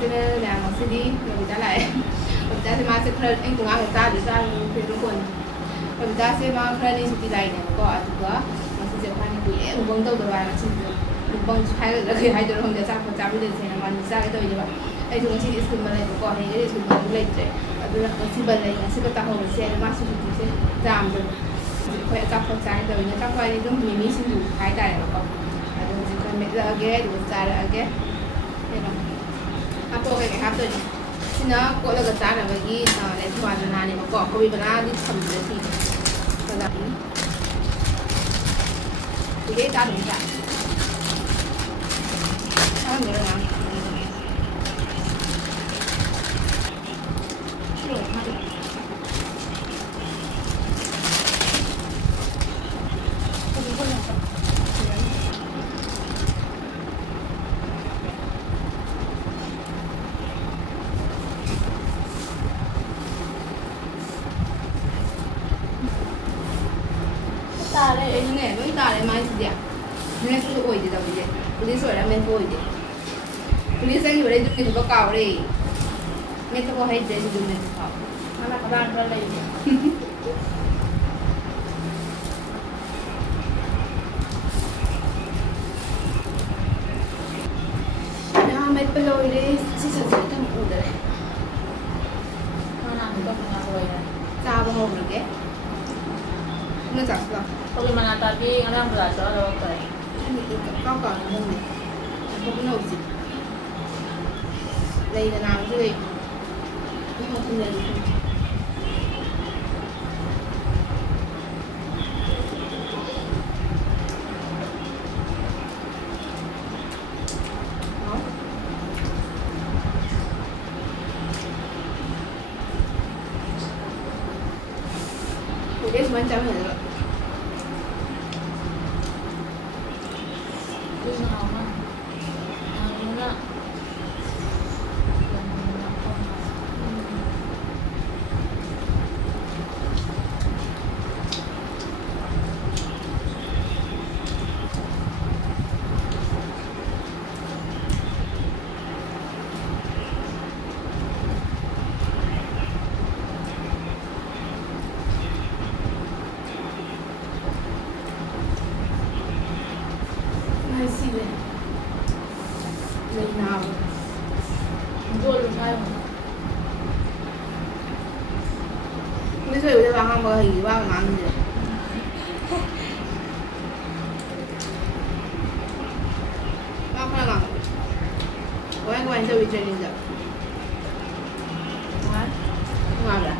cho nên là nó sẽ đi người ta lại người ta sẽ mang sẽ khơi anh cùng ăn người ta để ra thì lúc còn người ta sẽ mang khơi đi thì này này có ở chỗ nó sẽ dễ khoan thì em vâng đâu được là chỉ vâng hai cái cái hai đứa không để ra còn ra bây giờ thì là ra cái tôi như vậy ai chúng chỉ dùng mà này có hay cái dùng mà lấy đấy và tôi là chỉ bên này sẽ có tạo hồ sẽ mà sử dụng sẽ giảm được khỏe tập phần trái rồi như các quay giống mini sử dụng hai đại nó có rồi chỉ cần mấy giờ ghé được ra là ghé thế mà apa cái hấp rồi xin nó có là cái trái là cái để thoa cho nó này mà có bị bana đi thầm được thì là cái trái đúng không? Ăn được rồi. Ta đây này với ta đây mai gì à? Nên tôi ôi gì đâu vậy? Police rồi mình ôi gì? Police anh vừa đây tôi mình có cào đi. Mình tôi có hay để tôi mình cào. Mana các bạn ra đây. Nah, mấy bây giờ đi xin sửa thằng ủ đấy. Mana kita punya kue ya. Sao bao hôm được cái? Nó chắc là Bagaimana tadi kalian belajar ada waktu? anh thì cao còn hơn này. Không có nổi gì. Đây là nào chứ đây. Nhưng mà thân này đó. Thì đấy chúng cháu này rồi. Ini nama. Mana? Hay xì này. Đây nào. Jual saya. Bây giờ tôi đang ăn hình ba cái ăn gì? Ba cái ăn. Có anh chơi chơi đi giờ. Ngon rồi.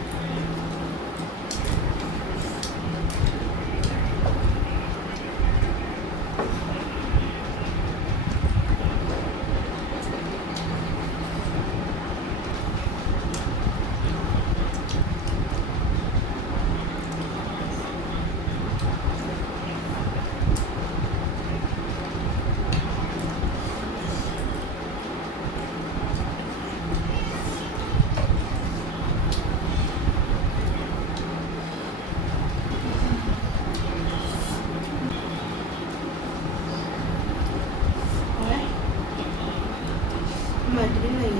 Mà cái này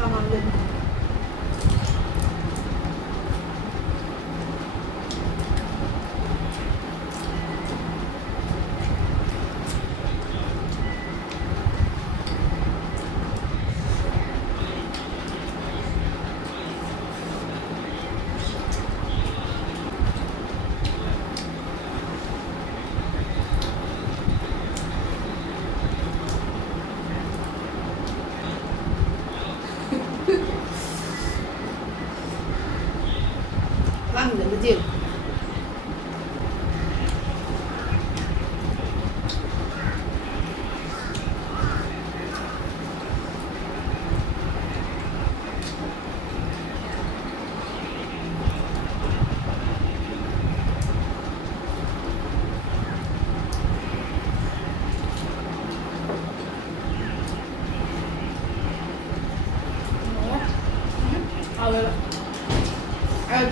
ngon ngon lên. Ăn được cái gì?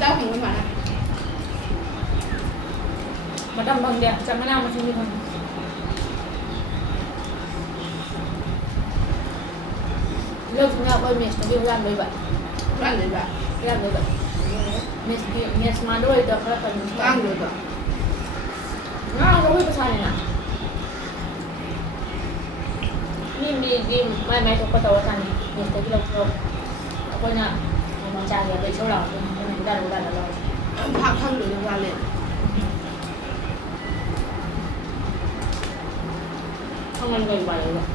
Cháu mình mà Madam bang dia, macam mana macam ni bang? Lớp chúng ta quay mẹ nó kêu làm vậy. ร้านเลยแบบ Làm vậy. Mẹ mà đôi được là phần ร้านเลยแบบ ngon đâu biết sao này nè. Đi mai thuộc có tàu sang nhìn thấy cái lồng rồi. Coi nè, mà chàng là về chỗ lỏng thì mình ra là rồi. ผักข้างหรือร้านเลย Không ăn người bày rồi.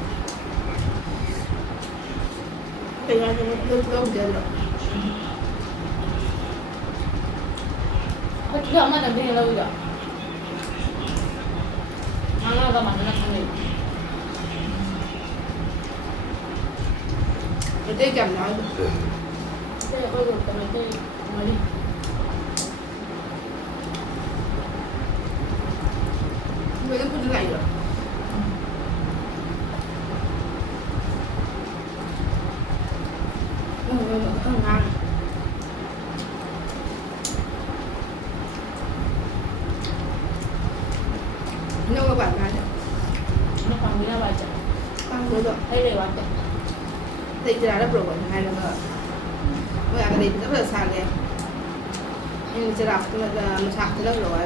เป็นร้านที่เริ่มเดินหรอ Có chưa mà làm gì lâu rồi. Nó ra mặt nó không được. เราได้จำน้อย Thế là coi rồi tầm này đây ngồi đi. ไม่ได้พูดอะไรหรองานนอกจากบ้านงานเนี่ย Nó còn nghĩ là bài chẳng ตั้งรู้ตัว thấy đề bán chẳng. ติดจะรับรู้ก่อนให้แล้วก็เมื่ออะไรก็จะสั่งเลยยังจะรับก็จะมาชักจะเลิกรู้อะไร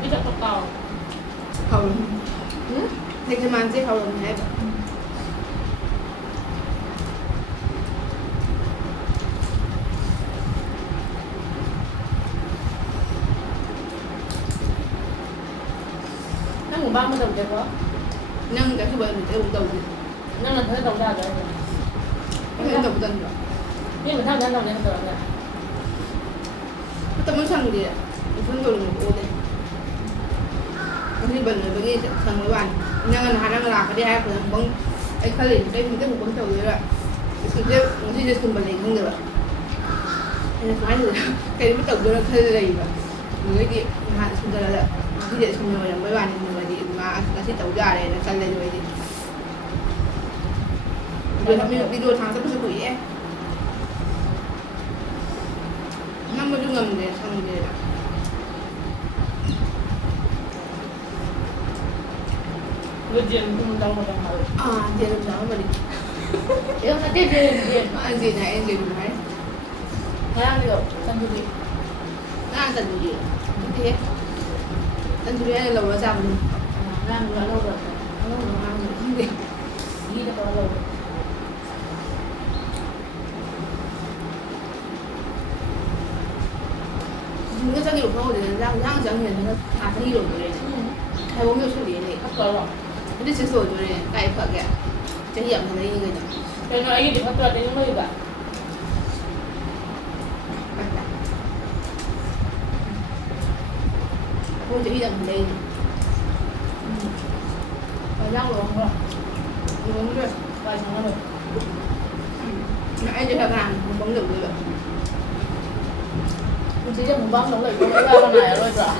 Biết được một tàu. เขาเด็กจะมาที่เขาลงให้แบบ Nó ngủ 30 đồng tiền đó. นั่งจากที่บนถึงจะลงตรง Nó là thấy đồng ra rồi. ไม่เป็นตรงตรงหรอก Nhưng mà theo đến đồng này không được rồi. แต่ไม่ช่างดีอ่ะมันช่างตัวลงโอ้เลยที่บนเลยบางทีช่างไว้วันนั่งกันหานั่งลาเขาได้ให้คนบางไอ้ขลิ่นได้ถึงจะบุกบางตัวเลยอ่ะคือจะบางทีจะขึ้นบันไดข้างเดียวอ่ะไอ้ไม้ถือใครไม่ตกด้วยเคยเลยแบบหรือไอ้ที่หาขึ้นได้แล้วที่เด็กขึ้นเลยไม่วันนึงเลยดีมาอาทิตย์ตกยาเลยนะกันเลยด้วยดิเดี๋ยวทำวิดีโอทางจะไม่สกุลเอ๊ะนั่งมาดูเงินเลยช่างเลยอ่ะ Người diện không đâu mà đồng hỏi. Dia dah bilang apa ni? Yêu nó tiếp diện. Dia nak end dia dulu. Thấy không được, chân chú bị. Nak tak dulu dia. Nanti ya. Dan dulu ada lawa sama ni. Làm được lâu rồi. Kalau orang ni. Đi được bao lâu rồi. Chúng ta nhiều không thì răng chẳng hiện nó thả thấy nhiều rồi. Hay uống nhiều chút đi này. Hấp cờ rồi. Ini sesuatu rồi này, cái phật kìa. Chẳng hiện thằng ấy như vậy nhỉ? Cái nói cái điểm hấp cờ đến mấy bạn. Cô chỉ đi đây. Rồi răng rồi không rồi. Uống rồi. Vài tháng rồi. Anh cho thằng hàng bóng được rồi. Mình chỉ cho một bóng sống rồi có mấy ba con này rồi rõ.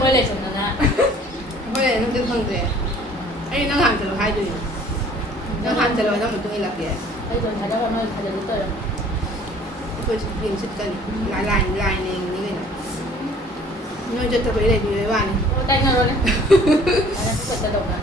Mới lại sống nè. Bây giờ nó chưa thân rồi. Anh nó hàng chờ hai rồi. Nó hàng chờ nó một tôi là kìa. Thấy rồi thấy đó là nơi thấy được tới rồi. Tôi chỉ viên sức cân lại này như thế này. Nó cho tôi đây thì bạn. Ôi tay ra rồi đấy. Đây là cái tự động này.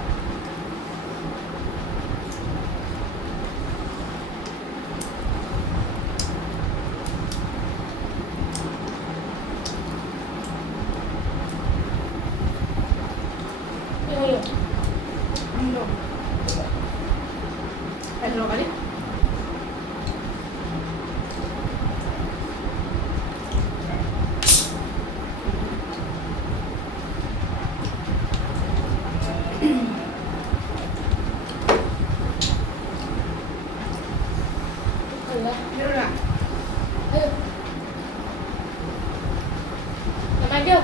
Anh lo cái đi. Biết rồi ạ. Làm anh chưa?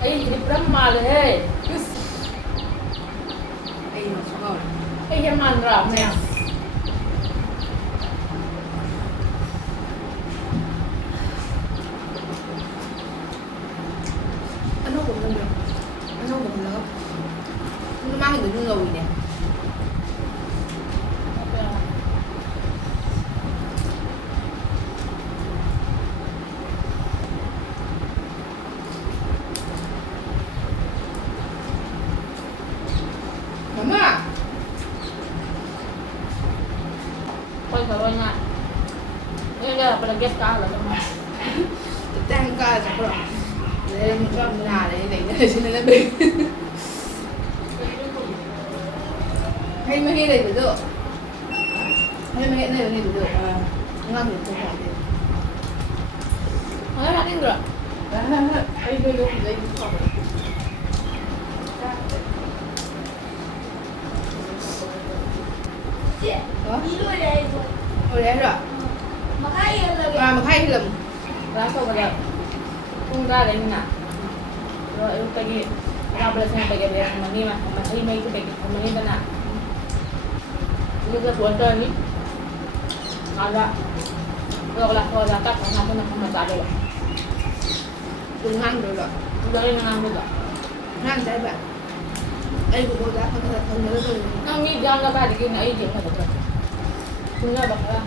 Ấy thì Brahma rồi hey. Ê, nó xong rồi. Ấy em ăn rau nè. Anh hút cũng không được. nó không được nữa nó mang được như rồi nè mắm à quay khỏi quay lại nên là phải ghép cao là trong này thực ra không coi chắc rồi để mình cho mình là để cho nên nó bị hay mấy cái này phải được hay mấy cái này phải được ngon được không phải nó đã đến rồi ấy đưa luôn đây không đó rồi đấy rồi mà khay lầm lá sâu vào đẹp tung ra đấy nè rồi em pergi ra belasnya pergi belas mani mah mani mai itu pergi mani mana ini ke puasa ni ada kalau zakat nak nak ada lah đừng ăn rồi rồi udah ini nang juga ăn trái bạn ấy cũng có giá không nhớ rồi nang ni jangan lah tadi kena aja kan betul punya bakal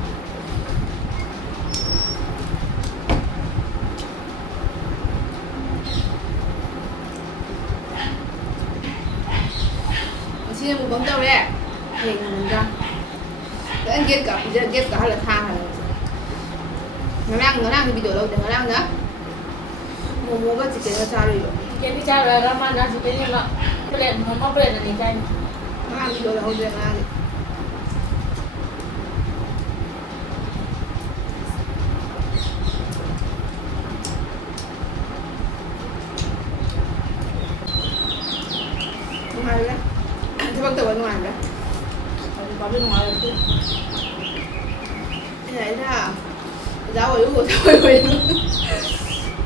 xin một bóng tàu đấy thì là mình ra để anh ghét cả hay là tha rồi nó đang thì bị đổ lâu để nó đang nữa mua cái gì nó sao rồi jadi cara ramah nasi ini lah pelan mama pelan ni kan nó đang bị đổ lâu để nó đang ngoài đấy thế bác tự ở ngoài đấy có bên ngoài rồi chứ cái này là giáo ở đâu giáo ở đâu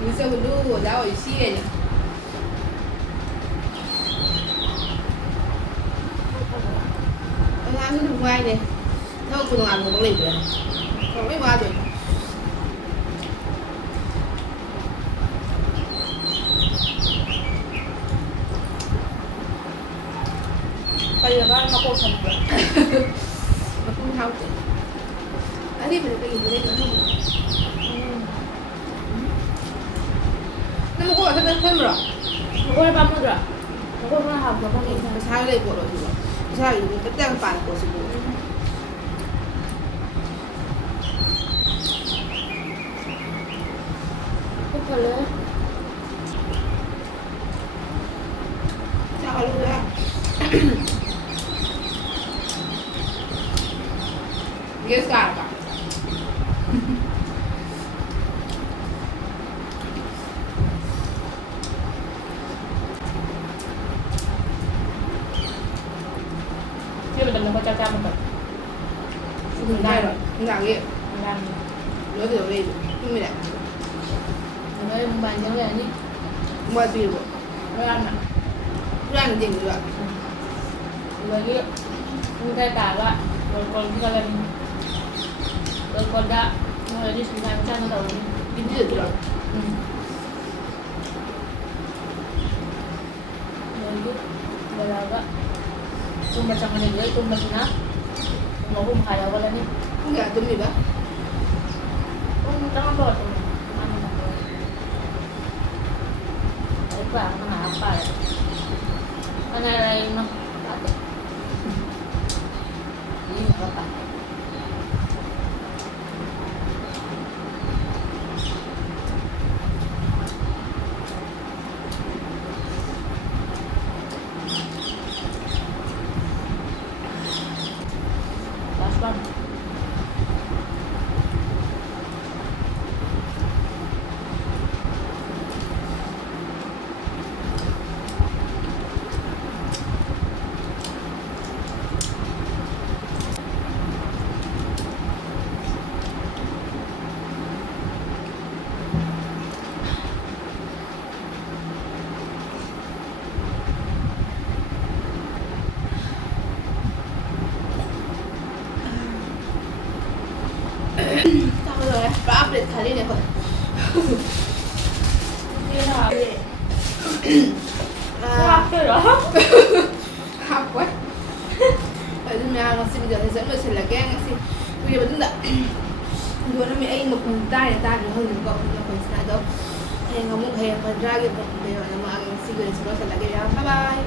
mình sao mình đâu của giáo ở xí này nhỉ nó làm cái ngoài này nó cũng làm một cái lịch rồi còn mấy qua rồi bây giờ nó có phần mà không thao chứ anh đi phải cái gì đây nữa không nó có cái thêm rồi nó có 30 rồi nó có học nó có gì cái sao đây của rồi gì sao thì cái đang phải của sự không phải là sao luôn đấy ghê cả chưa mình đừng có trao trao một phần đừng đây rồi đừng làm gì mình làm nói từ đầu đi không bị này mình ơi mình bàn cho người nhỉ ngoài tùy rồi nó ăn nè nó ăn được rồi rồi kia mình tay tả lại rồi còn cái lần rồi còn đã rồi đi xuống này cho nó đầu đi được rồi rồi cứ rồi là vậy tung macam mana dia tung macam mana mau pun kaya wala ni không gà tôm gì đó jangan bawa tu mana nak apa kenapa ya mana lain noh ini apa last one sao rồi và update thả đi này rồi Thế nào? ꯍꯥꯞꯇꯣꯏꯔꯣ ꯍꯥꯞꯄꯣꯏ ꯑꯗꯨꯅ ꯉꯁꯤ ꯚꯤꯗꯤꯑꯣꯁꯦ ꯂꯣꯏꯁꯤꯜꯂꯒꯦ ꯉꯁꯤ ꯀꯨꯏꯔꯕ ꯃꯇꯨꯡꯗ video ꯅꯨꯃꯤꯠ ꯑꯩ ꯃꯈꯣꯟ ꯇꯥꯔꯦ ꯇꯥꯗ꯭ꯔꯦ ꯈꯪꯗꯦꯕꯀꯣ ꯑꯩꯈꯣꯏ ꯃꯈꯣꯟꯁꯤꯅ ꯑꯗꯣ ꯍꯌꯦꯡ ꯑꯃꯨꯛ ꯍꯌꯦꯡ 15ꯒꯤ ꯚꯤꯗꯤꯑꯣ ꯑꯃ ꯉꯁꯤꯒꯤ ꯑꯣꯏꯅ ꯂꯣꯏꯁꯤꯜꯂꯒꯦ ꯕꯥꯏ ꯕꯥꯏ